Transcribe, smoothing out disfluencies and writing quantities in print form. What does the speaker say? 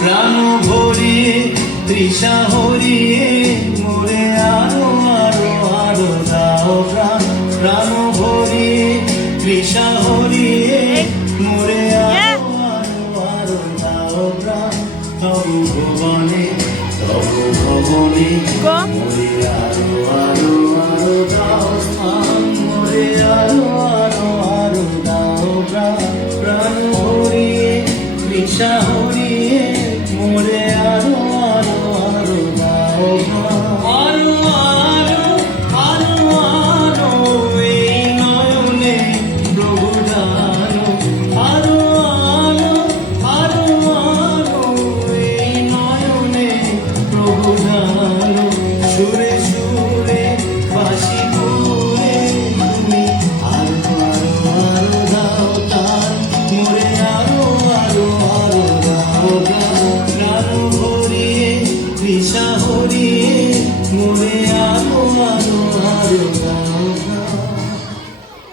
প্রাণ ভরিয়ে তৃষা হরিয়ে মোরে আরো আরো আরো দাও প্রাণ প্রাণ ভরিয়ে তৃষা হরিয়ে মোরে আরো আরো আরো দাও প্রাণ তবু ভুবনে তবু ভবনে মোরে আরো আরো আরো দাও প্রাণ মোরে আরো আরো আরো দাও প্রাণ প্রাণ ভরিয়ে তৃষা হরিয়ে মোরে আরো আরো আরো দাও আরো আরো আরো আরো এই নয়নে প্রভু জানো আরো আরো আরো আরো এই নয়নে প্রভু জানো সুরে সুরে বাসি করে তুমি আরো আরো আরো দাও তার মোরে আরো আরো আরো দাও প্রাণ ভরিয়ে তৃষা হরিয়ে মোরে আরো আরো আরো দাও